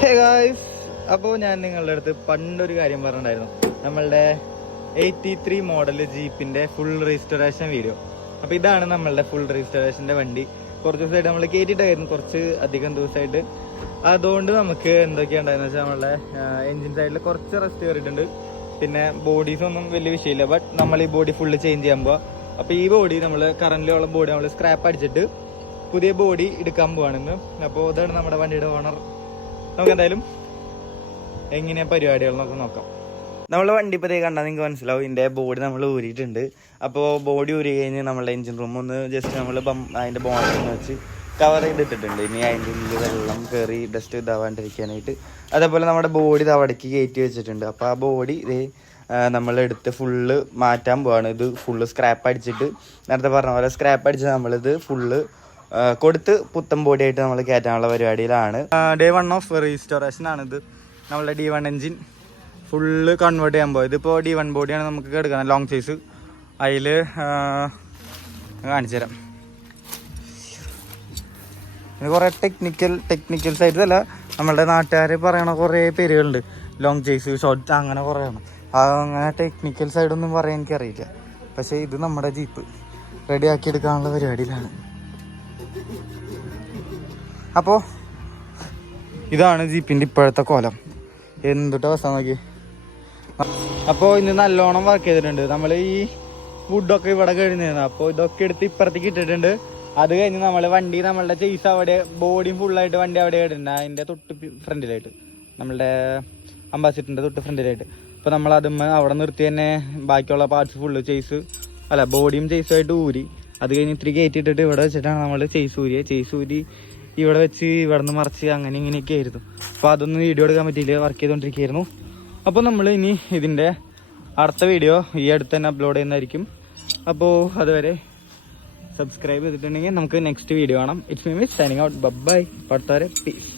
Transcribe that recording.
Hey guys, അപ്പോൾ ഞാൻ നിങ്ങളുടെ അടുത്ത് പണ്ടൊരു കാര്യം പറഞ്ഞിട്ടുണ്ടായിരുന്നു, നമ്മളുടെ 83 മോഡൽ ജീപ്പിന്റെ ഫുൾ റീസ്റ്റോറേഷൻ വീഡിയോ. അപ്പോൾ ഇതാണ് നമ്മളുടെ ഫുൾ റീസ്റ്റോറേഷന്റെ വണ്ടി. കുറച്ച് ദിവസമായിട്ട് നമ്മൾ കയറ്റിയിട്ടായിരുന്നു, കുറച്ച് അധികം ദിവസമായിട്ട്. അതുകൊണ്ട് നമുക്ക് എന്തൊക്കെയുണ്ടായെന്ന് വെച്ചാൽ നമ്മളുടെ എൻജിൻ സൈഡിൽ കുറച്ച് റെസ്റ്റ് കയറിയിട്ടുണ്ട്. പിന്നെ ബോഡീസ് ഒന്നും വലിയ വിഷയമില്ല, ബട്ട് നമ്മൾ ഈ ബോഡി ഫുള്ള് ചേഞ്ച് ചെയ്യാൻ പോവാ. അപ്പോൾ ഈ ബോഡി നമ്മൾ കറന്റിലുള്ള ബോഡി നമ്മൾ സ്ക്രാപ്പ് അടിച്ചിട്ട് പുതിയ ബോഡി എടുക്കാൻ പോവാണെന്ന്. അപ്പോൾ ഇതാണ് നമ്മുടെ വണ്ടിയുടെ ഓണർ. നമുക്ക് എന്തായാലും എങ്ങനെയാ പരിപാടികൾ നോക്കാം. നമ്മളെ വണ്ടി ഇപ്പോൾ കണ്ടാൽ നിങ്ങൾക്ക് മനസ്സിലാവും, ഇതിൻ്റെ ബോഡി നമ്മൾ ഊരിയിട്ടുണ്ട്. അപ്പോൾ ബോഡി ഊരി കഴിഞ്ഞ് നമ്മളെ എഞ്ചിൻ റൂം ഒന്ന് ജസ്റ്റ് നമ്മൾ അതിൻ്റെ ബോണറ്റിന്ന് വെച്ച് കവർ ചെയ്തിട്ടിട്ടുണ്ട്. ഇനി അതിൻ്റെ ഉള്ളിൽ വെള്ളം കയറി ഡസ്റ്റ് ഇതാവാണ്ടിരിക്കാനായിട്ട്. അതേപോലെ നമ്മുടെ ബോഡി അവിടേക്ക് കയറ്റി വെച്ചിട്ടുണ്ട്. അപ്പോൾ ആ ബോഡി നമ്മളെടുത്ത് ഫുള്ള് മാറ്റാൻ പോവാണ്. ഇത് ഫുള്ള് സ്ക്രാപ്പ് അടിച്ചിട്ട്, നേരത്തെ പറഞ്ഞ പോലെ സ്ക്രാപ്പ് അടിച്ച് നമ്മളിത് ഫുള്ള് കൊടുത്ത് പുത്തൻ ബോഡിയായിട്ട് നമ്മൾ കയറ്റാനുള്ള പരിപാടിയിലാണ്. ഡേ 1 ഓഫ് റീസ്റ്റോറേഷൻ ആണിത്. നമ്മളുടെ D1 എൻജിൻ ഫുള്ള് കൺവേർട്ട് ചെയ്യാൻ പോയത്. ഇപ്പോൾ D1 ബോഡിയാണ് നമുക്ക് എടുക്കണം, ലോങ് സൈസ്. അതിൽ കാണിച്ചു തരാം. കുറേ ടെക്നിക്കൽ സൈഡ് അല്ല, നമ്മളുടെ നാട്ടുകാർ പറയണ കുറേ പേരുകളുണ്ട്. ലോങ് ചേസ്, ഷോർട്ട്, അങ്ങനെ കുറേയാണ്. അങ്ങനെ ടെക്നിക്കൽ സൈഡൊന്നും പറയാൻ എനിക്കറിയില്ല. പക്ഷേ ഇത് നമ്മുടെ ജീപ്പ് റെഡിയാക്കി എടുക്കാനുള്ള പരിപാടിയിലാണ്. അപ്പോൾ ഇതാണ് ജീപ്പിൻ്റെ ഇപ്പോഴത്തെ കോലം. എന്തുട്ട് അവസ്ഥ നോക്കി. അപ്പോൾ ഇന്ന് നല്ലോണം വർക്ക് ചെയ്തിട്ടുണ്ട്. നമ്മൾ ഈ വുഡൊക്കെ ഇവിടെ കഴിഞ്ഞിരുന്നു. അപ്പോൾ ഇതൊക്കെ എടുത്ത് ഇപ്പുറത്തേക്ക് ഇട്ടിട്ടുണ്ട്. അത് കഴിഞ്ഞ് നമ്മളുടെ ചേസ് അവിടെ ബോഡിയും ഫുള്ളായിട്ട് വണ്ടി അവിടെ ഇടുന്നുണ്ട്. അതിൻ്റെ തൊട്ട് ഫ്രണ്ടിലായിട്ട്, നമ്മളുടെ അംബാസിഡറിൻ്റെ തൊട്ട് ഫ്രണ്ടിലായിട്ട്. അപ്പോൾ നമ്മൾ അവിടെ നിർത്തി തന്നെ ബാക്കിയുള്ള പാർട്സ് ഫുള്ള് ബോഡിയും ചേസുമായിട്ട് ഊരി. അത് കഴിഞ്ഞ് ഇത്തിരി കയറ്റിയിട്ടിട്ട് ഇവിടെ വെച്ചിട്ടാണ് നമ്മൾ ചേസ് ഊരി ഇവിടെ വെച്ച് ഇവിടെ നിന്ന് മറിച്ച് അങ്ങനെ ഇങ്ങനെയൊക്കെ ആയിരുന്നു. അപ്പോൾ അതൊന്നും വീഡിയോ എടുക്കാൻ പറ്റിയില്ല, വർക്ക് ചെയ്തുകൊണ്ടിരിക്കുകയായിരുന്നു. അപ്പോൾ നമ്മൾ ഇനി ഇതിൻ്റെ അടുത്ത വീഡിയോ ഈ അടുത്ത് തന്നെ അപ്ലോഡ് ചെയ്യുന്നതായിരിക്കും. അപ്പോൾ അതുവരെ സബ്സ്ക്രൈബ് ചെയ്തിട്ടുണ്ടെങ്കിൽ നമുക്ക് നെക്സ്റ്റ് വീഡിയോ കാണാം. It's me signing out. Bye. പടുത്തവരെ പീസ്.